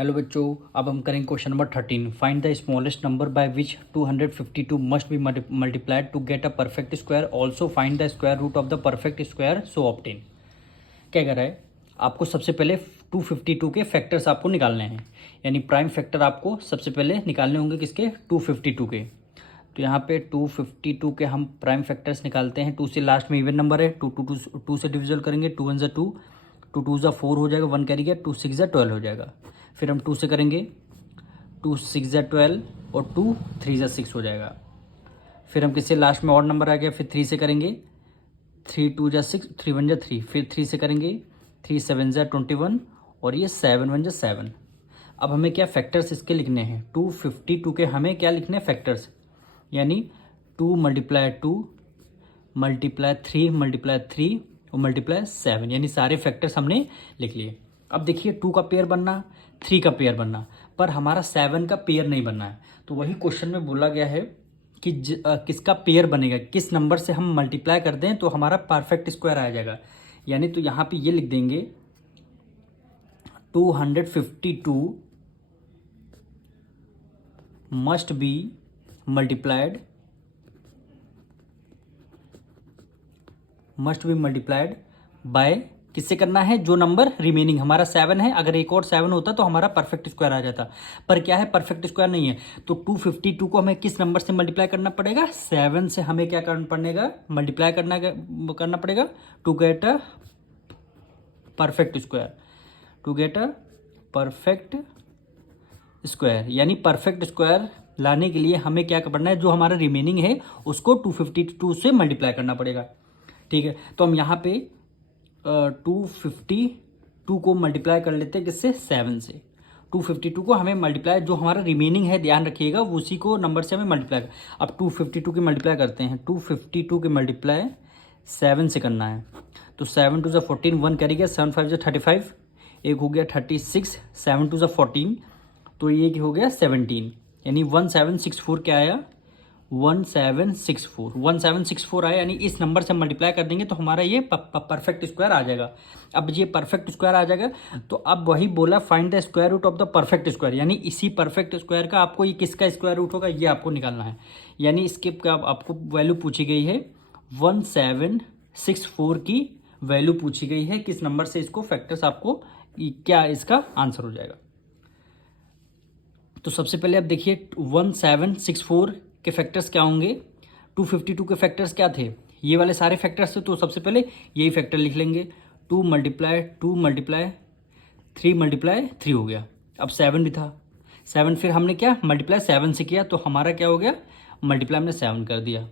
Hello बच्चों, अब हम करेंगे question number 13। Find the smallest number by which 252 must be multiplied to get a perfect square. Also find the square root of the perfect square so obtain. क्या कह रहा है, आपको सबसे पहले 252 के फैक्टर्स आपको निकालने हैं, यानी प्राइम फैक्टर आपको सबसे पहले निकालने होंगे किसके, 252 के। तो यहाँ पे 252 के हम प्राइम फैक्टर्स निकालते हैं। 2 से लास्ट में इवन नंबर है, 2 से डिविजल करेंगे, 2 1 ज़ा 2, 2 ज़ा 4 हो जाएगा, 1 कैरी गया, 2 6 ज़ा 12 हो जाएगा। फिर हम 2 से करेंगे, 2 6 ज़ा 12 और 2 3 ज़ा 6 हो जाएगा। फिर हम किससे लास्ट में और नंबर आ गया, फिर 3 से करेंगे, 3 2 ज़ा 6, 3 1 ज़ा 3, फिर 3 से करेंगे, 3 7 ज़ा 21 और ये 7 1 ज़ा 7। अब हमें क्या फैक्टर्स इसके लिखने हैं, 252 के हमें क्या लिखने हैं फैक्टर्स, यानी 2 मल्टीप्लाई 2 मल्टीप्लाई 3 मल्टीप्लाई 3 और मल्टीप्लाई 7, यानी सारे फैक्टर्स हमने लिख लिए। अब देखिए 2 का पेयर बनना, 3 का पेयर बनना, पर हमारा 7 का पेयर नहीं बनना है। तो वही क्वेश्चन में बोला गया है कि किसका पेयर बनेगा, किस नंबर से हम मल्टीप्लाई कर दें तो हमारा परफेक्ट स्क्वायर आ जाएगा। यानी तो यहाँ पे ये लिख देंगे 252 मस्ट बी मल्टीप्लाइड बाय, किससे करना है, जो नंबर रिमेनिंग हमारा 7 है, अगर एक और 7 होता तो हमारा परफेक्ट स्क्वायर आ जाता, पर क्या है परफेक्ट स्क्वायर नहीं है। तो 252 को हमें किस नंबर से मल्टीप्लाई करना पड़ेगा, 7 से हमें क्या करना पड़ेगा, मल्टीप्लाई करना पड़ेगा to get a perfect square, to get a perfect square. यानी परफेक्ट स्क्वायर लाने के लिए हमें क्या करना है, जो हमारा रिमेनिंग है उसको 252 से मल्टीप्लाई करना पड़ेगा। ठीक है, तो हम यहाँ पे 252 को मल्टीप्लाई कर लेते हैं किससे, 7 से। 252 को हमें मल्टीप्लाई, जो हमारा रिमेनिंग है ध्यान रखिएगा, उसी को नंबर से हमें मल्टीप्लाई। अब 252 की मल्टीप्लाई करते हैं, 252 के मल्टीप्लाई 7 से करना है। तो 7 2 ज़ा 14, 1 कैरी गया, 7 5 ज़ा 35, एक हो गया 36, 7 2 ज़ा 14, तो ये हो गया 17, यानी 1764 क्या आया, 1764 आया। यानी इस नंबर से मल्टीप्लाई कर देंगे तो हमारा ये परफेक्ट स्क्वायर आ जाएगा। अब ये परफेक्ट स्क्वायर आ जाएगा, तो अब वही बोला find the square root of the perfect square, यानी इसी परफेक्ट स्क्वायर का आपको ये किसका स्क्वायर रूट होगा ये आपको निकालना है। यानी इसके आपको वैल्यू पूछी गई है 1764 की वैल्यू पूछी गई है, किस नंबर से इसको फैक्टर्स आपको क्या इसका आंसर हो जाएगा। तो सबसे पहले आप देखिए 1764 के फैक्टर्स क्या होंगे, 252 के फैक्टर्स क्या थे, ये वाले सारे फैक्टर्स थे। तो सबसे पहले यही फैक्टर लिख लेंगे, 2 मल्टीप्लाई 3 मल्टीप्लाई 3 हो गया। अब 7 भी था, 7 फिर हमने क्या मल्टीप्लाई 7 से किया, तो हमारा क्या हो गया, मल्टीप्लाई हमने 7 कर दिया।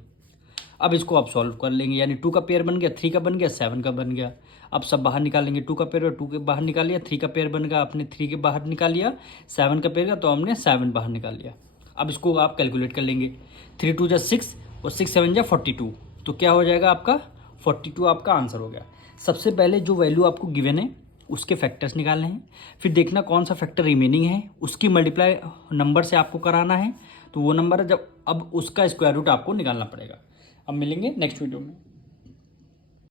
अब इसको आप सॉल्व कर लेंगे, यानी 2 का पेयर बन गया, 3 का बन गया, 7 का बन गया। अब सब बाहर निकालेंगे, 2 का पेयर 2 के बाहर निकाल लिया, 3 का पेयर बन गया, आपने 3 के बाहर निकाल लिया, 7 का पेयर का तो हमने 7 बाहर निकाल लिया। अब इसको आप कैलकुलेट कर लेंगे, 3 2 ज़ा 6 और 6 7 ज़ा 42, तो क्या हो जाएगा आपका 42 आपका आंसर हो गया। सबसे पहले जो वैल्यू आपको गिवन है उसके फैक्टर्स निकालने हैं, फिर देखना कौन सा फैक्टर रिमेनिंग है, उसकी मल्टीप्लाई नंबर से आपको कराना है, तो वो नंबर जब अब उसका स्क्वायर रूट आपको निकालना पड़ेगा। अब मिलेंगे नेक्स्ट वीडियो में।